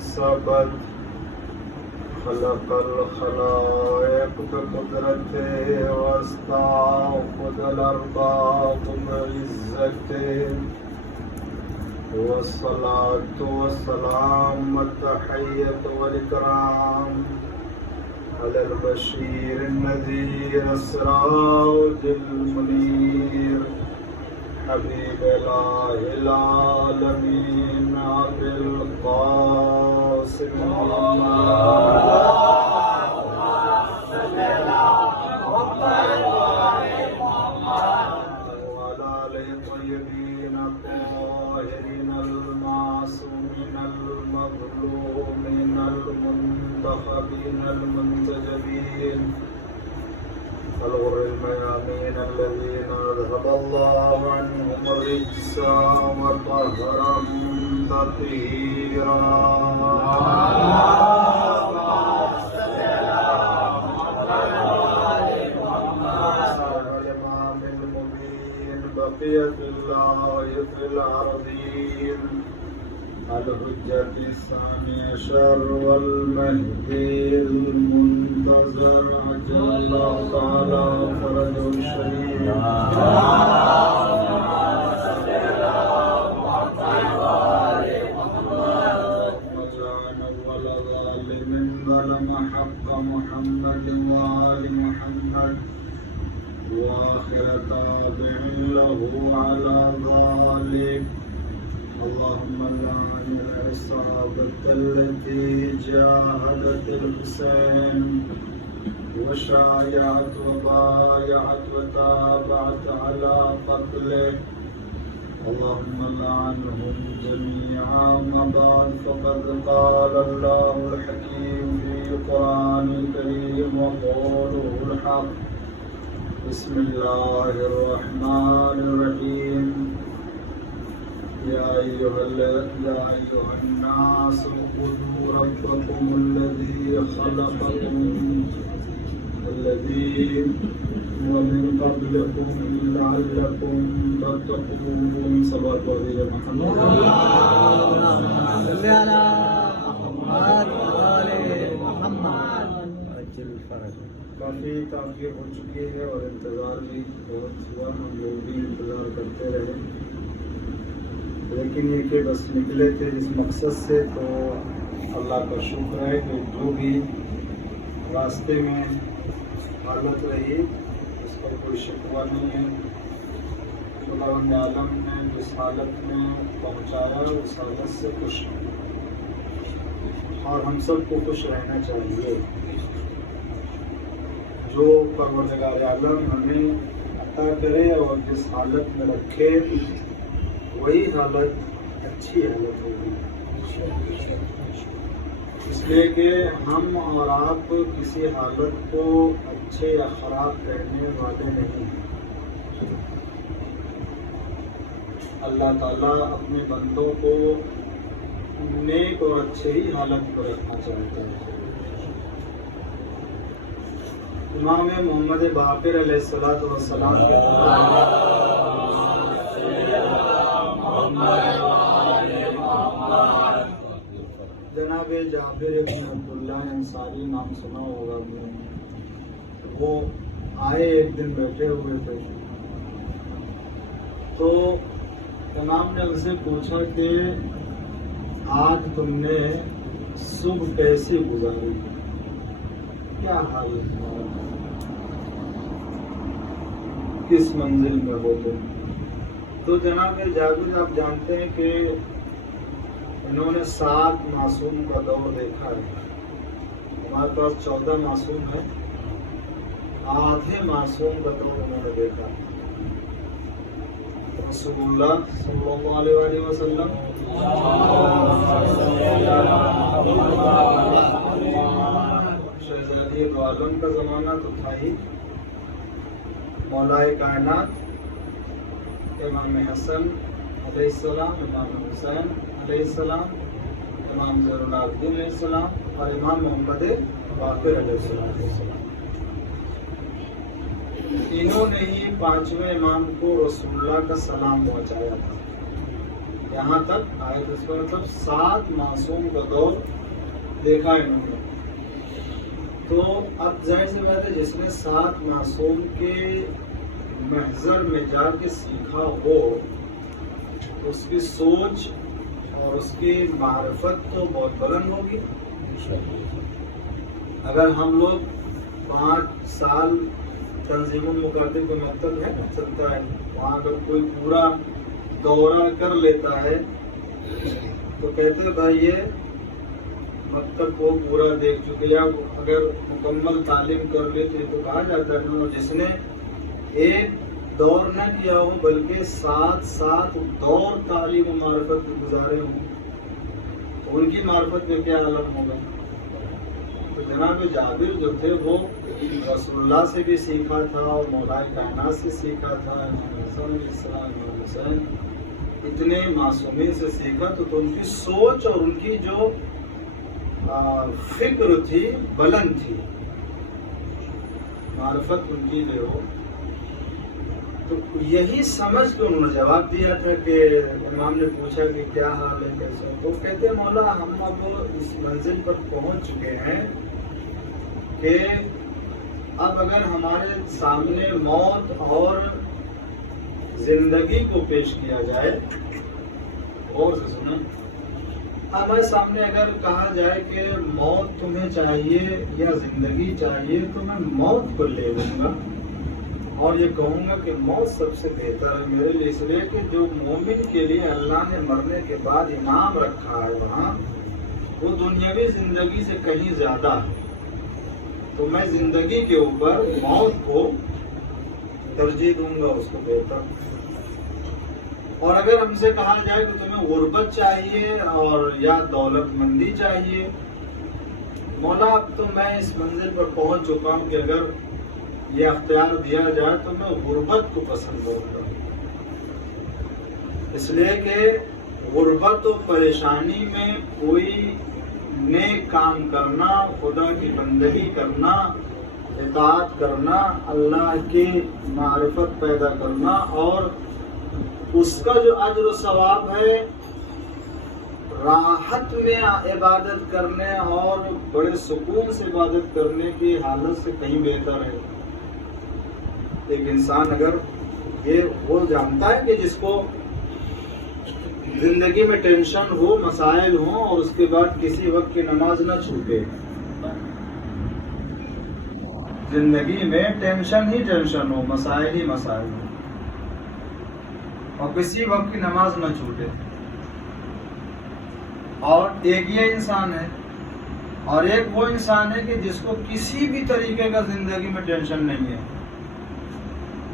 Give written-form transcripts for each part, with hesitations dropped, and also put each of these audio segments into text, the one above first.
سبت خلق الخلائق بقدرته واستعقد الأرباب بعزته والصلاة والسلام والتحية والإكرام على البشير النذير السراج المنير حبيب إله العالمين أبي القاسم وعلى آله الطيبين الطاهرين المعصومين المظلومين المنتخبين المنتجبين الغر الميامين الذين أذهب الله عنهم الرجس وطهرهم تطهيرا الإمام المبين بقية الله في الأرضين الحجة الثاني عشر والمهدي المنتظر عجل الله تعالى فرجه الشريف وجعل أول ظالم ظلم حق محمد وآل محمد وآخر تابع له على ذلك اللهم لعن العصابة التي جاهدت الحسين وشايعت وبايعت وتابعت على قتله اللهم لعنهم جميعا ما بعد فقد قال الله الحكيم في القرآن الكريم وقوله الحق بسم الله الرحمن الرحيم يا أيها الناس اعبدوا ربكم الذي خلقكم والذين ومن قبلكم لعلكم تتقون صلى الله عليه محمد صل على محمد وآل محمد عجل فرج کافی تاخیر ہو چکی ہے اور انتظار بھی بہت ہوا ہم لوگ بھی انتظار کرتے رہے لیکن یہ کہ بس نکلے تھے اس مقصد سے تو اللہ کا شکر ہے کہ جو بھی راستے میں حالت رہی اس پر کوئی شکوہ نہیں ہے خداوند عالم نے جس حالت میں پہنچایا اس حالت سے خوش ہے اور ہم سب کو خوش رہنا چاہیے جو پروردگار عالم ہمیں عطا کرے اور جس حالت میں رکھے وہی حالت اچھی حالت ہوگی اس لیے کہ ہم اور آپ کسی حالت کو اچھے یا خراب کہنے والے نہیں ہیں اللہ تعالیٰ اپنے بندوں کو نیک اور اچھے ہی حالت کو رکھنا چاہتا ہے امام محمد باقر علیہ السلام کے جناب جابر بن عبداللہ انصاری نام سنا ہوگا وہ آئے ایک دن بیٹھے ہوئے تھے تو امام نے ان سے پوچھا کہ آج تم نے صبح کیسی گزاری کیا حال ہے کس منزل میں ہو تم تو جناب جابر آپ جانتے ہیں کہ انہوں نے 7 معصوم کا دور دیکھا ہے ہمارے پاس 14 معصوم ہے آدھے معصوم کا دور انہوں نے دیکھا رسول اللہ صلی اللہ علیہ وسلم شہزادی دو عالم کا زمانہ تو تھا ہی مولا کائنات امام حسن علیہ السلام امام حسین علیہ السلام امام زین العابدین علیہ السلام اور امام محمد باقر علیہ السلام تینوں نے ہی 5ویں امام کو رسول اللہ کا سلام پہنچایا تھا یہاں تک آئے تو اس کا مطلب 7 معصوم کا دور دیکھا انہوں نے. تو اب ظاہر سی بات ہے جس نے 7 معصوم کے محضر میں جا کے سیکھا ہو اس کی سوچ اور اس کی معرفت تو بہت بلند ہوگی. اگر ہم لوگ 5 سال تنظیم المکاتب کے مکتب ہے نا چلتا ہے, وہاں اگر کوئی پورا دورہ کر لیتا ہے تو کہتے ہیں بھائی یہ مکتب کو پورا دیکھ چکے, یا اگر مکمل تعلیم کر لیتے تو کہا جاتا ہے جس نے ایک دور نہ کیا ہو بلکہ 7 دور تعلیم و معرفت گزارے ہوں تو ان کی معرفت میں کیا عالم ہوگا. تو جناب جابر جو تھے وہ رسول اللہ سے بھی سیکھا تھا اور مولائے کائنات سے سیکھا تھا, حسین اتنے معصومین سے سیکھا تو ان کی سوچ اور ان کی جو فکر تھی بلند تھی, معرفت ان کی جو ہو. تو یہی سمجھ کے انہوں نے جواب دیا تھا کہ امام نے پوچھا کہ کیا حال ہے کیسے, تو کہتے ہیں مولا ہم اب اس منزل پر پہنچ چکے ہیں کہ اب اگر ہمارے سامنے موت اور زندگی کو پیش کیا جائے, اور سے سنیں, ہمارے سامنے اگر کہا جائے کہ موت تمہیں چاہیے یا زندگی چاہیے تو میں موت کو لے لوں گا اور یہ کہوں گا کہ موت سب سے بہتر ہے میرے لیے, اس لیے کہ جو مومن کے لیے اللہ نے مرنے کے بعد انعام رکھا ہے وہاں وہ دنیاوی زندگی سے کہیں زیادہ ہے. تو میں زندگی کے اوپر موت کو ترجیح دوں گا, اس کو بہتر. اور اگر ہم سے کہا جائے کہ تمہیں غربت چاہیے اور یا دولت مندی چاہیے, مولا اب تو میں اس منزل پر پہنچ چکا ہوں کہ اگر یہ اختیار دیا جائے تو میں غربت کو پسند کروں گا, اس لیے کہ غربت و پریشانی میں کوئی نیک کام کرنا, خدا کی بندگی کرنا, اطاعت کرنا, اللہ کی معرفت پیدا کرنا اور اس کا جو اجر و ثواب ہے راحت میں عبادت کرنے اور بڑے سکون سے عبادت کرنے کی حالت سے کہیں بہتر ہے. ایک انسان اگر یہ وہ جانتا ہے کہ جس کو زندگی میں ٹینشن ہو, مسائل ہوں اور اس کے بعد کسی وقت کی نماز نہ چھوٹے, زندگی میں ٹینشن ہی ٹینشن ہو, مسائل ہی مسائل ہو اور کسی وقت کی نماز نہ چھوٹے, اور ایک یہ انسان ہے اور ایک وہ انسان ہے کہ جس کو کسی بھی طریقے کا زندگی میں ٹینشن نہیں ہے,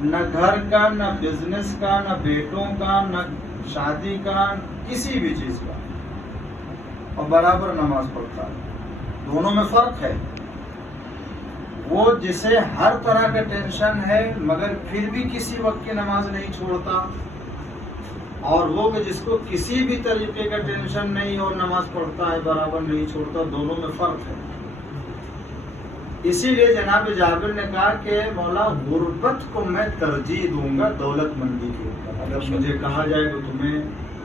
نہ گھر کا, نہ بزنس کا, نہ بیٹوں کا, نہ شادی کا, کسی بھی چیز کا, اور برابر نماز پڑھتا ہے. دونوں میں فرق ہے. وہ جسے ہر طرح کا ٹینشن ہے مگر پھر بھی کسی وقت کی نماز نہیں چھوڑتا, اور وہ کہ جس کو کسی بھی طریقے کا ٹینشن نہیں اور نماز پڑھتا ہے برابر نہیں چھوڑتا. دونوں میں فرق ہے. اسی لیے جناب جابر نے کہا کہ مولا غربت کو میں ترجیح دوں گا دولت مندی کے اوپر. اگر مجھے کہا جائے کہ تمہیں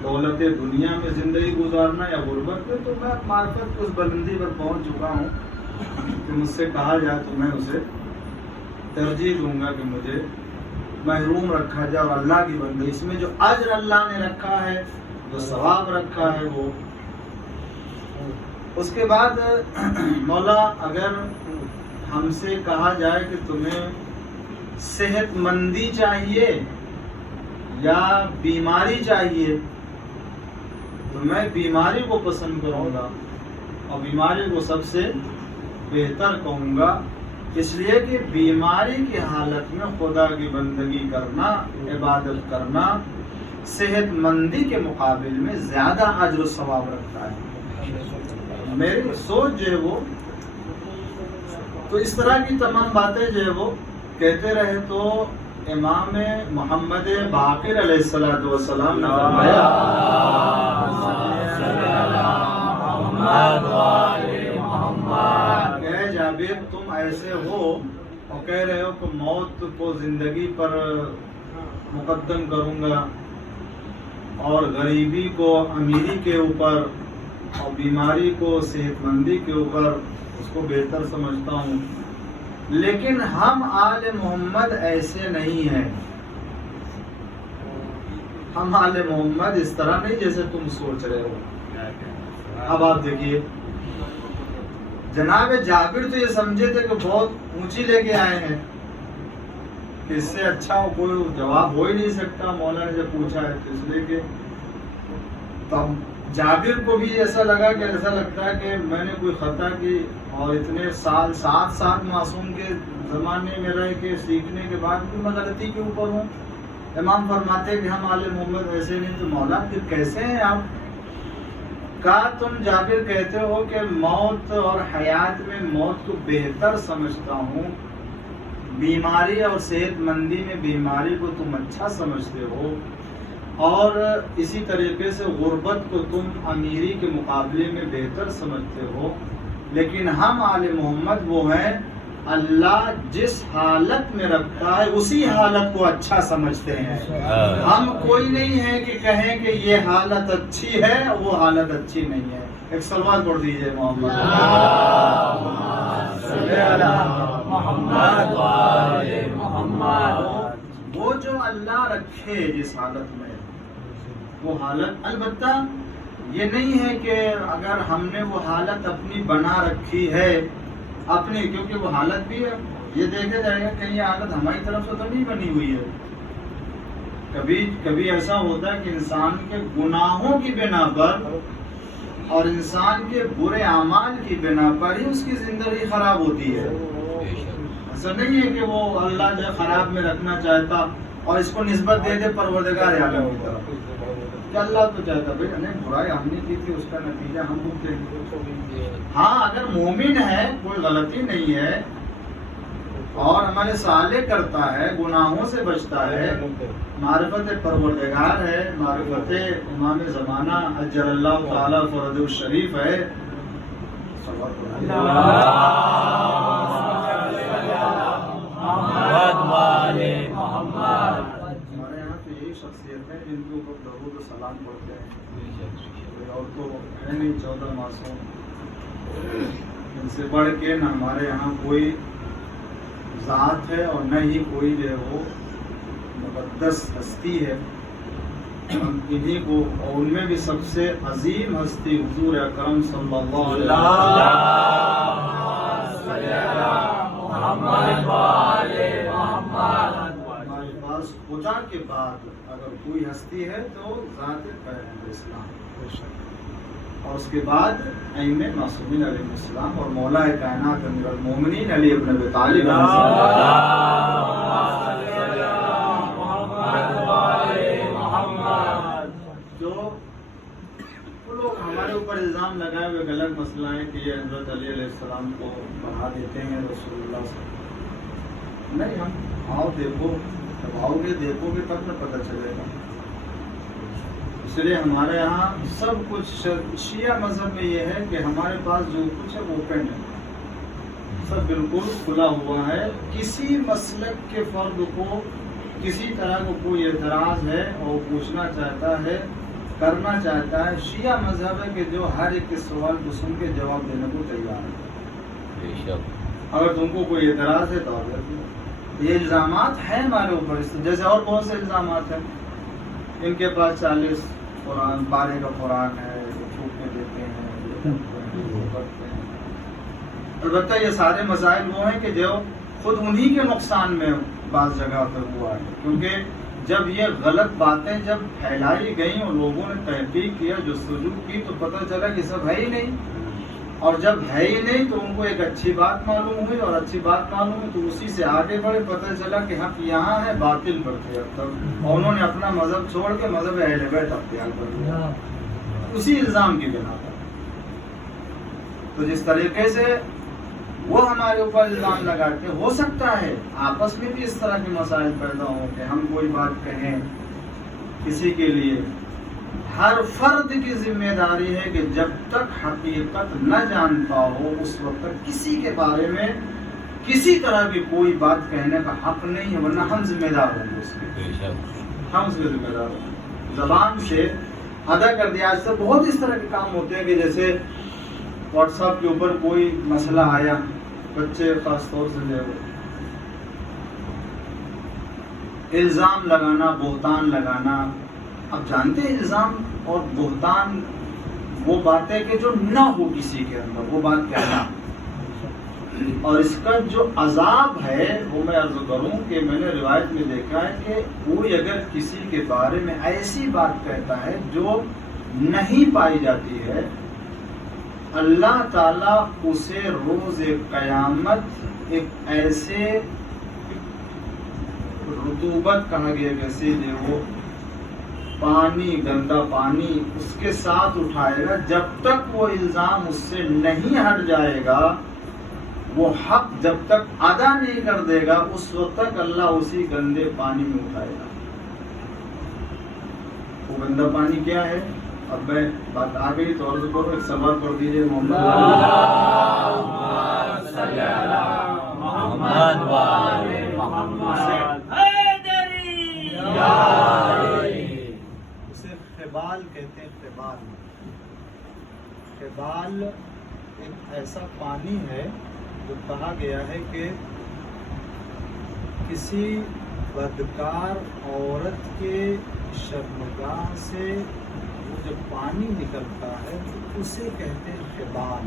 دولت دنیا میں زندگی گزارنا یا غربت میں, تو میں معرفت اس بلندی پر پہنچ چکا ہوں کہ مجھ سے کہا جائے تو میں اسے ترجیح دوں گا کہ مجھے محروم رکھا جائے اور اللہ کی بندگی, اس میں جو اجر اللہ نے رکھا ہے, جو ثواب رکھا ہے وہ. اس کے بعد مولا اگر ہم سے کہا جائے کہ تمہیں صحت مندی چاہیے یا بیماری چاہیے, تو میں بیماری کو پسند کروں گا اور بیماری کو سب سے بہتر کہوں گا, اس لیے کہ بیماری کی حالت میں خدا کی بندگی کرنا, عبادت کرنا صحت مندی کے مقابل میں زیادہ اجر و ثواب رکھتا ہے. میری سوچ جو ہے وہ تو اس طرح کی تمام باتیں جو ہے وہ کہتے رہے تو امام محمد باقر علیہ السلام نے فرمایا کہ جابر تم ایسے ہو اور کہہ رہے ہو کہ موت کو زندگی پر مقدم کروں گا, اور غریبی کو امیری کے اوپر اور بیماری کو صحت مندی کے اوپر اس کو بہتر سمجھتا ہوں، لیکن ہم آل محمد ایسے نہیں ہیں. ہم آل محمد اس طرح نہیں جیسے تم سوچ رہے ہو. اب آپ دیکھیے، جناب جابر تو یہ سمجھے تھے کہ بہت اونچی لے کے آئے ہیں، اس سے اچھا کوئی جواب ہو ہی نہیں سکتا. مولا نے جب پوچھا ہے تو اس لیے کہ تب جابر کو بھی ایسا لگا کہ ایسا لگتا ہے کہ میں نے کوئی خطا کی، اور اتنے سال 7 معصوم کے زمانے میں رہ کے سیکھنے کے بعد بھی میں غلطی کے اوپر ہوں. امام فرماتے ہیں کہ ہم آل محمد ایسے نہیں. تو مولا پھر کیسے ہیں آپ؟ کہا تم جابر کہتے ہو کہ موت اور حیات میں موت کو بہتر سمجھتا ہوں، بیماری اور صحت مندی میں بیماری کو تم اچھا سمجھتے ہو، اور اسی طریقے سے غربت کو تم امیری کے مقابلے میں بہتر سمجھتے ہو. لیکن ہم آل محمد وہ ہیں اللہ جس حالت میں رکھتا ہے اسی حالت کو اچھا سمجھتے ہیں. ہم کوئی نہیں ہے کہ کہیں کہ یہ حالت اچھی ہے وہ حالت اچھی نہیں ہے. ایک سلوات پڑھ دیجئے محمد وہ جو اللہ رکھے جس حالت میں وہ حالت. البتہ یہ نہیں ہے کہ اگر ہم نے وہ حالت اپنی بنا رکھی ہے اپنی، کیونکہ وہ حالت بھی ہے یہ دیکھا جائے گا کہیں یہ حالت ہماری طرف سے تو نہیں بنی ہوئی ہے. کبھی ایسا ہوتا ہے کہ انسان کے گناہوں کی بنا پر اور انسان کے برے اعمال کی بنا پر ہی اس کی زندگی خراب ہوتی ہے. ایسا نہیں ہے کہ وہ اللہ جو خراب میں رکھنا چاہتا اور اس کو نسبت دے دے پروردگار عالم کی طرف کہ اللہ تو چاہتا بھائی نہیں برائی ہم نے کی تھی اس کا نتیجہ ہم بھگتیں گے. ہاں اگر مومن ہے کوئی غلطی نہیں ہے اور عمل صالح کرتا ہے، گناہوں سے بچتا ہے، معرفت پروردگار ہے، معرفت امام زمانہ اجر اللہ تعالی فرجہ الشریف ہے. ہمارے یہاں تو یہی شخصیت ہے جن کے اوپر درود و سلام پڑھتے ہیں، اور تو ہے نہیں 14 معصوم. ان سے بڑھ کے نہ ہمارے یہاں کوئی ذات ہے اور نہ ہی کوئی جو ہے وہ مقدس ہستی ہے. انہیں کو اور ان میں بھی سب سے عظیم ہستی حضور اکرم صلی اللہ علیہ وسلم. ہمارے پاس خدا کے بعد اگر کوئی ہستی ہے تو ذات پیغمبر اسلام، اور اس کے بعد ائمہ معصومین علیہ السلام اور مولا کائنات امیر المومنین علی ابن ابی طالب جو لوگ ہمارے اوپر الزام لگائے ہوئے غلط مسئلہ ہے کہ یہ حضرت علی علیہ السلام کو بڑھا دیتے ہیں رسول اللہ صلی اللہ علیہ وسلم. نہیں، ہم آؤ دیکھو، جب آؤ گے دیکھو گے تب نہ پتہ چلے گا. اس لیے ہمارے یہاں سب کچھ شیعہ مذہب میں یہ ہے کہ ہمارے پاس جو کچھ ہے اوپن ہے، سب بالکل کھلا ہوا ہے. کسی مسلک کے فرد کو کسی طرح کو کوئی اعتراض ہے اور پوچھنا چاہتا ہے، کرنا چاہتا ہے، شیعہ مذہب ہے کہ جو ہر ایک کے سوال کو سن کے جواب دینے کو تیار ہے. اگر تم کو کوئی اعتراض ہے تو یہ الزامات ہیں ہمارے اوپر، جیسے اور بہت سے الزامات ہیں. ان کے پاس 40 قرآن بارے کا قرآن ہے، چھوٹنے دیتے ہیں. البتہ یہ سارے مسائل وہ ہیں کہ جو خود انہی کے نقصان میں بعض جگہ پر ہوا ہے، کیونکہ جب یہ غلط باتیں جب پھیلائی گئیں اور لوگوں نے تحقیق کیا، جستجو کی، تو پتہ چلا کہ سب ہے ہی نہیں. اور جب ہے ہی نہیں تو ان کو ایک اچھی بات معلوم ہوئی، اور اچھی بات معلوم ہوئی تو اسی سے آگے بڑھے. پتہ چلا کہ حق یہاں ہے، باطل پر تھے اب تک، اور انہوں نے اپنا مذہب چھوڑ کے مذہب اہل بیت اختیار کر لیا اسی الزام کی بنا پر. تو جس طریقے سے وہ ہمارے اوپر الزام لگاتے، ہو سکتا ہے آپس میں بھی اس طرح کے مسائل پیدا ہوں کہ ہم کوئی بات کہیں کسی کے لیے. ہر فرد کی ذمہ داری ہے کہ جب تک حقیقت نہ جانتا ہو اس وقت تک کسی کے بارے میں کسی طرح کی کوئی بات کہنے کا حق نہیں ہے، ورنہ ہم ذمہ دار ہوں گے اس کے، ہم اس کے ذمہ دار ہوں گے. زبان سے ادا کر دیا. آج سے بہت اس طرح کے کام ہوتے ہیں کہ جیسے واٹس ایپ کے اوپر کوئی مسئلہ آیا, بچے خاص طور سے جو الزام لگانا, بہتان لگانا. اب جانتے ہیں الزام اور بہتان وہ بات ہے کہ جو نہ ہو کسی کے اندر, وہ بات کہنا. اور اس کا جو عذاب ہے وہ میں عرض کروں کہ میں نے روایت میں دیکھا ہے کہ کوئی اگر کسی کے بارے میں ایسی بات کہتا ہے جو نہیں پائی جاتی ہے, اللہ تعالیٰ اسے روز قیامت ایک ایسے رطوبت کہا گیا کیسے وہ پانی, گندا پانی اس کے ساتھ اٹھائے گا, جب تک وہ الزام اس سے نہیں ہٹ جائے گا, وہ حق جب تک ادا نہیں کر دے گا, اس وقت تک اللہ اسی گندے پانی میں اٹھائے گا. وہ گندا پانی کیا ہے؟ اب میں بات آ گئی تو عرض کرو, ایک سوال کر دیجیے. اسے خبال کہتے ہیں. خبال ایک ایسا پانی ہے جو کہا گیا ہے کہ کسی بدکار عورت کے شرمگاہ سے وہ جب پانی نکلتا ہے تو اسے کہتے ہیں خبال.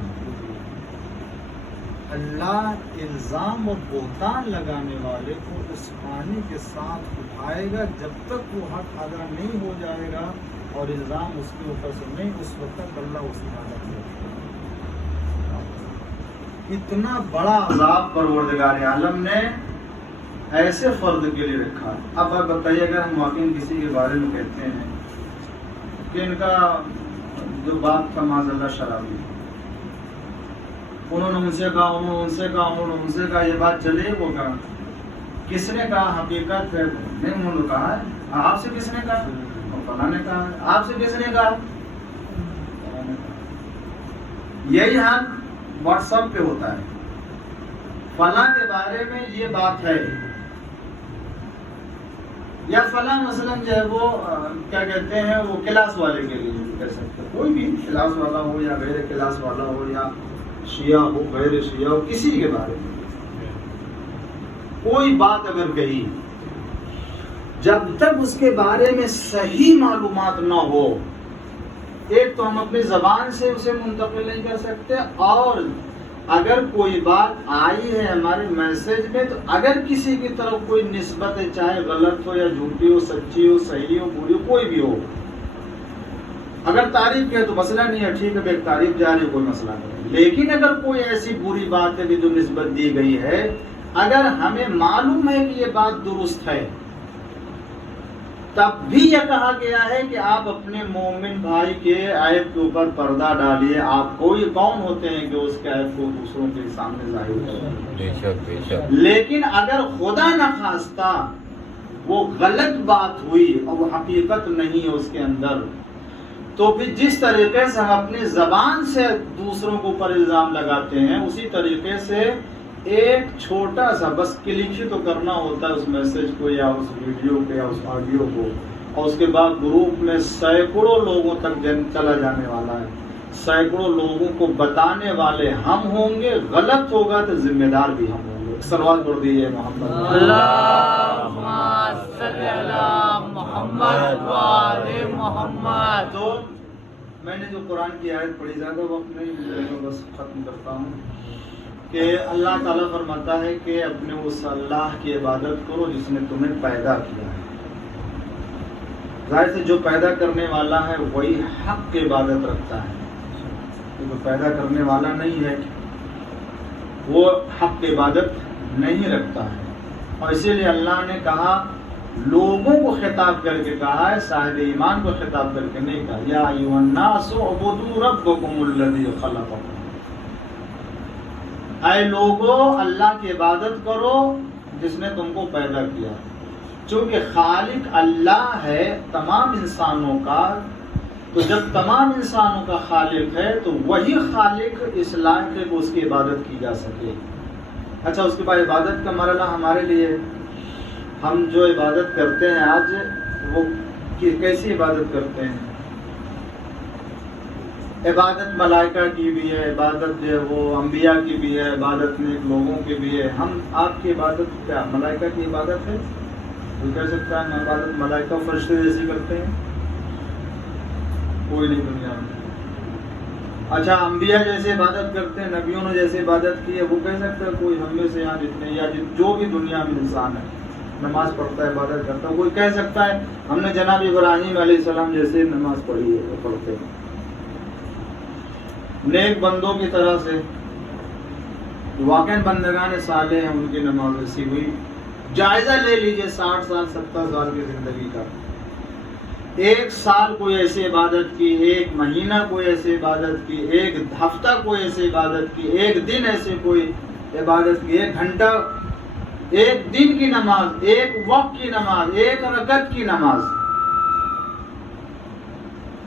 اللہ الزام اور بہتان لگانے والے کو اس پانی کے ساتھ اٹھائے گا جب تک وہ حق ادا نہیں ہو جائے گا اور الزام اس کے اوپر سے نہیں, اس وقت تک اللہ اس میں ادا کرے گا. اتنا بڑا عذاب پروردگار عالم نے ایسے فرد کے لیے رکھا. اب آپ بتائیے, اگر ہم واقعی کسی کے بارے میں کہتے ہیں کہ ان کا جو باپ تھا معاذ اللہ شرابی, انہوں نے ان سے کہا, انہوں نے ان سے کہا, انہوں نے ان سے کہا, یہ بات چلے وہ کہا. کس نے کہا؟ حقیقت ہے نہیں, انہوں نے کہا ہے. آپ سے کس نے کہا؟ فلاں نے کہا. آپ سے کس نے کہا؟ یہی حال واٹس ایپ پہ ہوتا ہے. فلاں کے بارے میں یہ بات ہے, یا فلاں مثلا جو ہے وہ کیا کہتے ہیں, وہ کلاس والے کے لیے کہہ سکتے, کوئی بھی کلاس والا ہو یا غیر کلاس والا ہو یا شیعہ ہو غیر شیعہ ہو, کسی کے بارے میں کوئی بات اگر کہی, جب تک اس کے بارے میں صحیح معلومات نہ ہو, ایک تو ہم اپنی زبان سے اسے منتقل نہیں کر سکتے, اور اگر کوئی بات آئی ہے ہمارے میسج میں تو اگر کسی کی طرف کوئی نسبت ہے, چاہے غلط ہو یا جھوٹی ہو, سچی ہو, صحیح ہو, بری ہو, کوئی بھی ہو, اگر تعریف کی تو مسئلہ نہیں ہے, ٹھیک ہے, ایک تعریف جاری کوئی مسئلہ نہیں. لیکن اگر کوئی ایسی بری بات ہے کہ جو نسبت دی گئی ہے, اگر ہمیں معلوم ہے کہ یہ بات درست ہے, تب بھی یہ کہا گیا ہے کہ آپ اپنے مومن بھائی کے عیب کے اوپر پردہ ڈالیے. آپ کوئی کون ہوتے ہیں کہ اس کے عیب کو دوسروں کے سامنے ظاہر کریں؟ بے شک بے شک. لیکن اگر خدا نخواستہ وہ غلط بات ہوئی اور وہ حقیقت نہیں ہے اس کے اندر, تو پھر جس طریقے سے ہم اپنی زبان سے دوسروں کے اوپر الزام لگاتے ہیں, اسی طریقے سے ایک چھوٹا سا بس کلک ہی تو کرنا ہوتا ہے اس میسج کو یا اس ویڈیو کو یا اس آڈیو کو, اور اس کے بعد گروپ میں سینکڑوں لوگوں تک چلا جانے والا ہے. سینکڑوں لوگوں کو بتانے والے ہم ہوں گے, غلط ہوگا تو ذمہ دار بھی ہم ہوں گے. سلوات پڑھ دیجیے محمد اللہم صلی علی محمد و آل محمد. تو میں نے جو قرآن کی آیت پڑھی, زیادہ وقت نہیں, بس ختم کرتا ہوں کہ اللہ تعالیٰ فرماتا ہے کہ اپنے اس اللہ کی عبادت کرو جس نے تمہیں پیدا کیا ہے. ظاہر سے جو پیدا کرنے والا ہے وہی حق کی عبادت رکھتا ہے, جو پیدا کرنے والا نہیں ہے وہ حق کی عبادت نہیں رکھتا ہے. اور اسی لیے اللہ نے کہا, لوگوں کو خطاب کر کے کہا ہے, صاحب ایمان کو خطاب کر کے نہیں کہا. یا ایھا الناس اعبدوا ربکم الذی خلقکم, اے لوگو اللہ کی عبادت کرو جس نے تم کو پیدا کیا. چونکہ خالق اللہ ہے تمام انسانوں کا, تو جب تمام انسانوں کا خالق ہے تو وہی خالق اس لائق ہے کہ اس کی عبادت کی جا سکے. اچھا, اس کے بعد عبادت کا مرحلہ ہمارے لیے, ہم جو عبادت کرتے ہیں آج وہ کی کیسی عبادت کرتے ہیں؟ عبادت ملائکہ کی بھی ہے، عبادت جو ہے وہ انبیاء کی بھی ہے، عبادت نیک لوگوں کی بھی ہے. ہم آپ کی عبادت کیا ملائکہ کی عبادت ہے؟ کوئی کہہ سکتا ہے ہم عبادت ملائکہ فرشتے جیسی کرتے ہیں؟ کوئی نہیں دنیا میں. اچھا انبیاء جیسے عبادت کرتے ہیں، نبیوں نے جیسے عبادت کی ہے، وہ کہہ سکتا ہے کوئی ہم میں سے یہاں جتنے یا جو بھی دنیا میں انسان ہے نماز پڑھتا ہے عبادت کرتا ہے، کوئی کہہ سکتا ہے ہم نے جناب ابراہیم علیہ السلام جیسے نماز پڑھی ہے وہ پڑھتے ہیں نیک بندوں کی طرح سے؟ واقعاً بندگان صالح ہیں، ان کی نماز ایسی ہوئی. جائزہ لے لیجئے 60 سال 70 سال کی زندگی کا، ایک سال کوئی ایسی عبادت کی، ایک مہینہ کوئی ایسی عبادت کی، ایک ہفتہ کوئی ایسی عبادت کی، ایک دن ایسے کوئی عبادت کی، 1 گھنٹہ، ایک دن کی نماز، ایک وقت کی نماز، 1 رکعت کی نماز.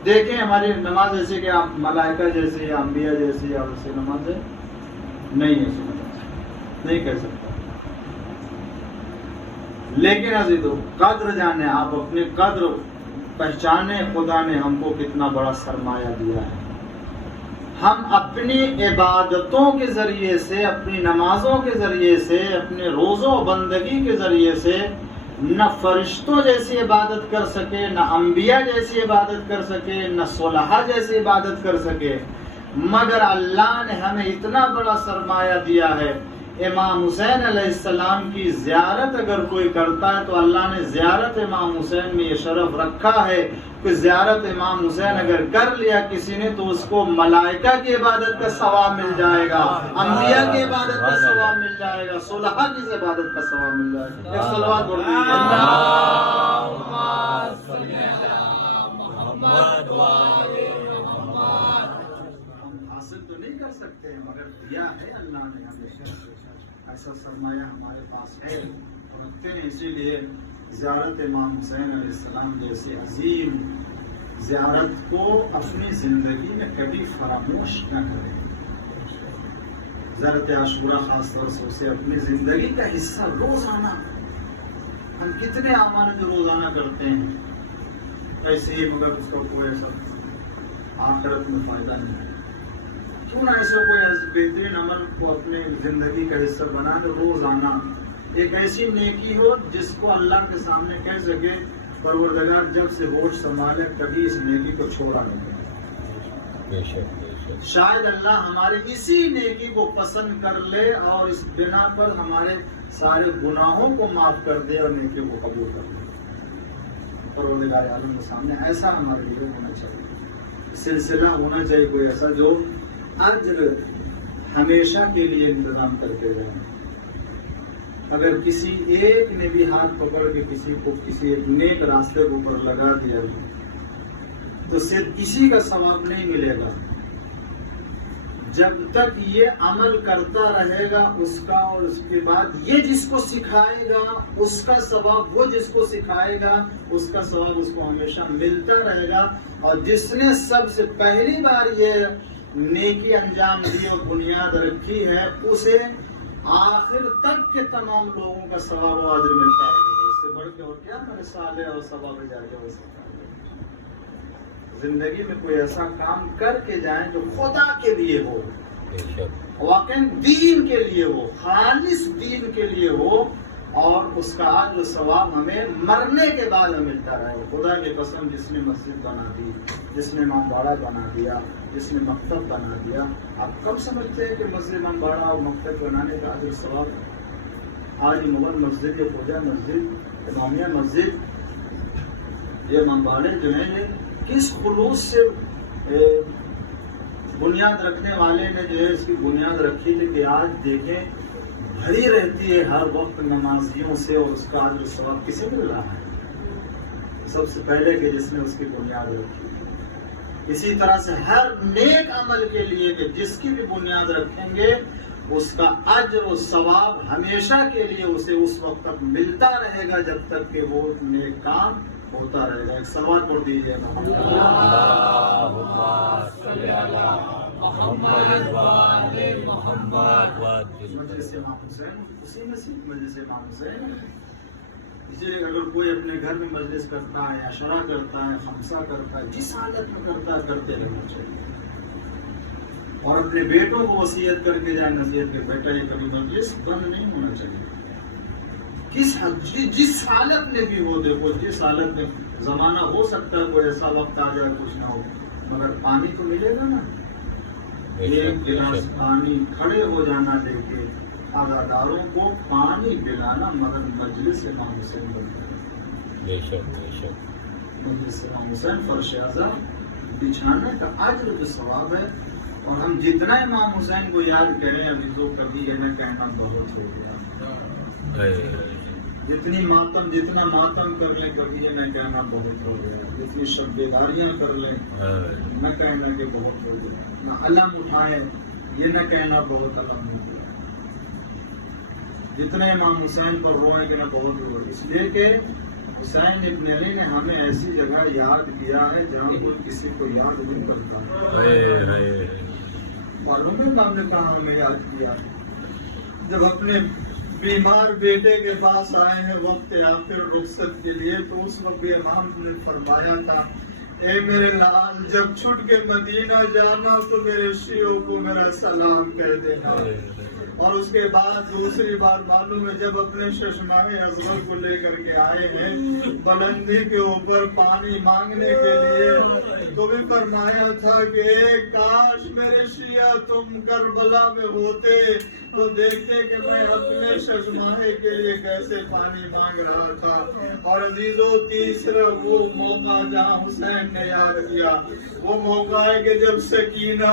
دیکھیں ہماری نماز ایسے کہ آپ ملائکہ جیسے یا انبیاء جیسے یا ویسے نماز ہے نہیں، ایسی نماز نہیں کہہ سکتا. لیکن عزیزو قدر جانے، آپ اپنی قدر پہچانے. خدا نے ہم کو کتنا بڑا سرمایہ دیا ہے. ہم اپنی عبادتوں کے ذریعے سے، اپنی نمازوں کے ذریعے سے، اپنے روزوں بندگی کے ذریعے سے نہ فرشتوں جیسی عبادت کر سکے، نہ انبیاء جیسی عبادت کر سکے، نہ صلحاء جیسی عبادت کر سکے، مگر اللہ نے ہمیں اتنا بڑا سرمایہ دیا ہے. امام حسین علیہ السلام کی زیارت اگر کوئی کرتا ہے تو اللہ نے زیارت امام حسین میں یہ شرف رکھا ہے کہ زیارت امام حسین اگر کر لیا کسی نے تو اس کو ملائکہ کی عبادت کا ثواب مل جائے گا، انبیاء کی عبادت کا ثواب مل جائے گا، صلحاء کی عبادت کا ثواب مل جائے گا. ایک صلوات پڑھ دیجیے. حاصل تو نہیں کر سکتے مگر دیا ہے اللہ نے ہمیں. ایسا سرمایہ ہمارے پاس ہے رکھتے ہیں، اسی لیے زیارت امام حسین علیہ السلام جیسے عظیم زیارت کو اپنی زندگی میں کبھی فراموش نہ کریں. زیارت عاشورہ خاص طور سے اسے اپنی زندگی کا حصہ روزانہ. ہم کتنے اعمال جو روزانہ کرتے ہیں ایسے ہی مگر اس کا کوئی ایسا آخرت میں فائدہ نہیں ہے. کیوں نہ ایسا کوئی بہترین عمل کو اپنے زندگی کا حصہ بنا دے. روزانہ ایک ایسی نیکی ہو جس کو اللہ کے سامنے کہہ سکے پروردگار جب سے ہوش سنبھالے کبھی اس نیکی کو چھوڑا نہیں. شاید اللہ ہمارے اسی نیکی کو پسند کر لے اور اس بنا پر ہمارے سارے گناہوں کو معاف کر دے اور نیکی کو قبول کر لے. پروردگار عالم کے سامنے ایسا ہمارے لیے ہونا چاہیے، سلسلہ ہونا چاہیے کوئی ایسا جو اجر ہمیشہ کے لیے انتظام کر کے جائیں. اگر کسی ایک نے بھی ہاتھ پکڑ کے کسی کو کسی ایک نیک راستے کے اوپر لگا دیا تو صرف اسی کا ثواب نہیں ملے گا. جب تک یہ عمل کرتا رہے گا اس کا، اور اس کے بعد یہ جس کو سکھائے گا اس کا ثواب، وہ جس کو سکھائے گا اس کا ثواب اس کو ہمیشہ ملتا رہے گا. اور جس نے سب سے پہلی بار یہ نیکی انجام دی اور بنیاد رکھی ہے اسے آخر تک کے تمام لوگوں کا ثواب و اجر ملتا رہے گا. اس سے بڑھ کے اور کیا مثال ہے اور ثواب جاریہ ہو سکتا ہے. زندگی میں کوئی ایسا کام کر کے جائیں جو خدا کے لیے ہو، واقعی دین کے لیے ہو، خالص دین کے لیے ہو، اور اس کا اجر و ثواب ہمیں مرنے کے بعد ملتا رہے. خدا کی قسم جس نے مسجد بنا دی، جس نے امام باڑہ بنا دیا، جس نے مکتب بنا دیا، آپ کب سمجھتے ہیں کہ مسجد امام باڑہ اور مکتب بنانے کا اجر ثواب؟ آج مغل مسجد، یہ خوجہ مسجد، امامیہ مسجد، یہ امام باڑے جو ہیں یہ کس خلوص سے بنیاد رکھنے والے نے جو ہے اس کی بنیاد رکھی تھی کہ آج دیکھیں بھری رہتی ہے ہر وقت نمازیوں سے، اور اس کا اجر ثواب کسے مل رہا ہے؟ سب سے پہلے کہ جس نے اس کی بنیاد رکھی. اسی طرح سے ہر نیک عمل کے لیے کہ جس کی بھی بنیاد رکھیں گے اس کا اجر و ثواب ہمیشہ کے لیے اسے اس وقت تک ملتا رہے گا جب تک کہ وہ نیک کام ہوتا رہے گا. ایک سوال پڑھ دیجیے. مجلس امام حسین، اسی مسجد مجلس امام حسین اسی لیے اگر کوئی اپنے گھر میں مجلس کرتا ہے، عشرہ کرتا ہے، خمسہ کرتا ہے، جس حالت میں کرتا ہے کرتے رہنا چاہیے، اور اپنے بیٹوں کو وصیت کر کے جائے نصیحت کے بیٹا یہ کبھی مجلس بند نہیں ہونا چاہیے، جس حالت میں بھی ہو، دیکھو جس حالت میں زمانہ ہو سکتا ہے کوئی ایسا وقت آ جائے کچھ نہ ہو، مگر پانی تو ملے گا نا، ایک گلاس پانی کھڑے ہو جانا لے کے عزاداروں کو پانی پلانا، مگر مجلس امام حسین بے شک مجلس امام حسین فرش اعظم بچھانے کا اجر و ثواب ہے، اور ہم جتنا امام حسین کو یاد کریں ابھی تو کبھی یہ نہ کہنا بہت ہو گیا، جتنا ماتم کر لیں کبھی یہ نہ کہنا بہت ہو گیا، جتنی شب بیداریاں کر لیں نہ کہنا کہ بہت ہو گیا، نہ علم اٹھائیں یہ نہ کہنا بہت علم ہو گیا، جتنے امام حسین پر روئیں کہ نہ بہت ہو گیا، اس لیے کہ حسین ابن علی نے ہمیں ایسی جگہ یاد کیا ہے جہاں کوئی کسی کو یاد نہیں کرتا، معلوم ہے ہم نے کہاں ہمیں یاد کیا، جب اپنے بیمار بیٹے کے پاس آئے ہیں وقت آخر رخصت کے لیے، تو اس وقت بھی امام نے فرمایا تھا، اے میرے لال جب چھٹ کے مدینہ جانا تو میرے شیعوں کو میرا سلام کہہ دینا، اور اس کے بعد دوسری بار معلوم ہے جب اپنے ششماہ اصغر کو لے کر کے آئے ہیں بلندی کے اوپر پانی مانگنے کے لیے، تو بھی فرمایا تھا کہ کاش میرے شیعہ تم کربلا میں ہوتے تو دیکھتے کہ میں اپنے ششماہے کے لیے کیسے پانی مانگ رہا تھا، اور عزیزو تیسرا وہ موقع جہاں حسین نے یاد کیا، وہ موقع ہے کہ جب سکینہ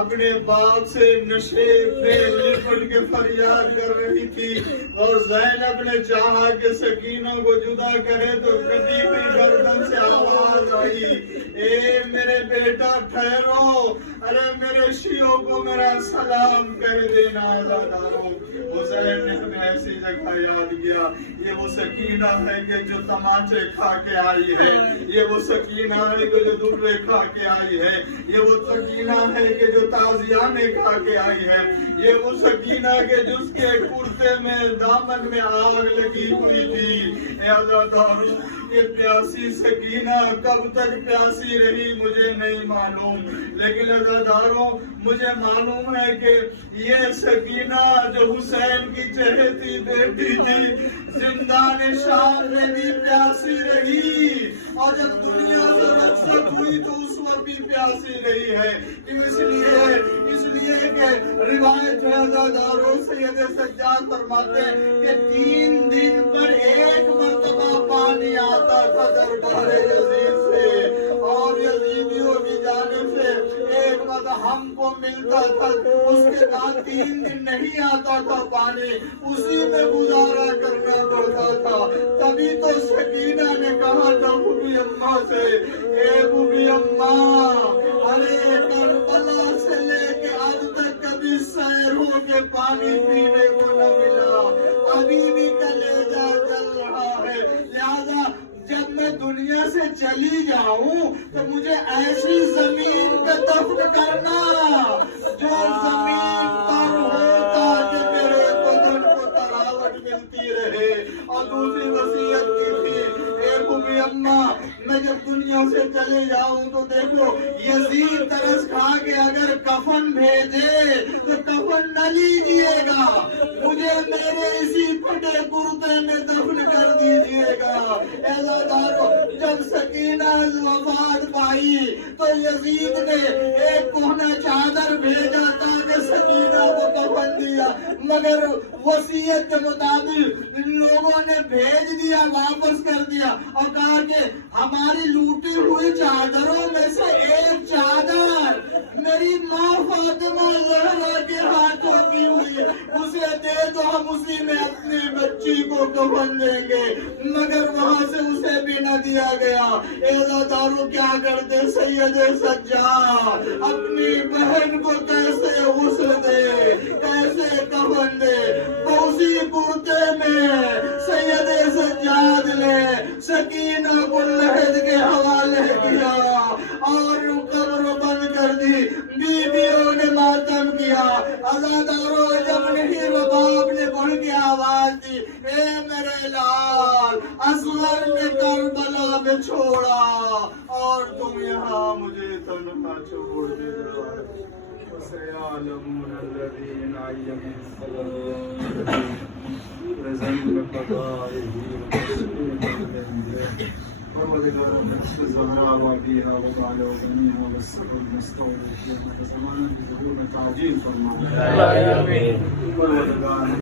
اپنے باپ سے نشیب میں لپٹ کے فریاد کر رہی تھی، اور زینب نے چاہا کہ سکینہ کو جدا کرے تو کٹی ہوئی گردن سے آواز آئی، اے میرے بیٹا ٹھہرو، ارے میرے شیعوں کو میرا سلام کہہ دینا عزاداروں۔ حسین نے ہمیں ایسی جگہ یاد کیا، یہ وہ سکینہ ہے کہ جو تماچے کھا کے آئی ہے، یہ وہ سکینہ ہے کہ جو درے کھا کے آئی ہے، یہ وہ سکینہ ہے کہ جو تازیانے کھا کے آئی ہے، یہ وہ سکینہ کہ جس کے کرتے میں دامن میں آگ لگی ہوئی تھی۔ اے عزاداروں، یہ پیاسی سکینہ کب تک پیاسی رہی مجھے نہیں معلوم، لیکن عزاداروں مجھے معلوم ہے کہ یہ سکینہ جو حسین کی چہیتی بیٹی تھی زندان شام میں بھی پیاسی رہی، اور جب دنیا سے رخصت ہوئی تو اس وقت بھی پیاسی رہی ہے، اس لیے کہ روایت ہے عزاداروں سید سجاد فرماتے ہیں کہ 3 دن پر ایک مرتبہ پانی آتا تھا دربار یزید سے، اور یزیدیوں کی جانب سے ایک وقت ہم کو ملتا تھا، اس کے بعد 3 دن نہیں آتا تھا پانی، اسی میں گزارا کرنا پڑتا تھا۔ تبھی تو سکینہ نے کہا تھا بوبی اماں سے، اے بوبی اماں، ارے کربلا سے لے کے اب تک کبھی سیر ہو کے پانی پینے کو نہ ملا، ابھی بھی کلیجہ جل رہا ہے، لہذا جب میں دنیا سے چلی جاؤں تو مجھے ایسی زمین پہ دفن کرنا جو زمین پر ہوتا کہ میرے بدن کو تراوٹ ملتی رہے، اور دوسری وصیت کی تھی، اے بوبی اماں میں جب دنیا سے چلے جاؤں تو دیکھو یزید ترس کھا کے اگر کفن بھیجے تو کفن نہ لیجیے گا، مجھے میرے اسی پھٹے کرتے میں دفن کر دیجیے گا۔ جب سکینہ وفات پائی تو یزید نے ایک کوہنہ چادر بھیجا تاکہ سکینہ کو کفن دیا، مگر وصیت کے مطابق ان لوگوں نے بھیج دیا، واپس کر دیا، اور کہا کہ ہماری لوٹی ہوئی چادروں میں سے ایک چادر میری ماں فاطمہ زہرا کے ہاتھوں کی ہوئی، اسے دے تو ہم اسی میں اپنی بچی کو کفن دیں گے، مگر وہاں سے اسے بھی نہ دیا گیا۔ اے عزاداروں کیا کرتے سید سجاد، اپنی بہن کو کیسے غسل دے، کیسے کفن دے، اسی کرتے میں سید سجاد نے سکینہ کو لحد کے حوالے کیا اور قبر بند کر دی، بیویوں نے ماتم کیا۔ عزاداروں جب نہیں رباب نے بڑھ کے آواز دی، اے میرے لال اصغر نے کربلا میں چھوڑا اور تم یہاں مجھے تنہا چھوڑ دے دو سيعلمون الذين أيهم الصلاة رزقنا قضائه وذكر الزهراء وأبيها وبعلها وبنيها والسر المستودع في زمان بظهور تعجيل فرمان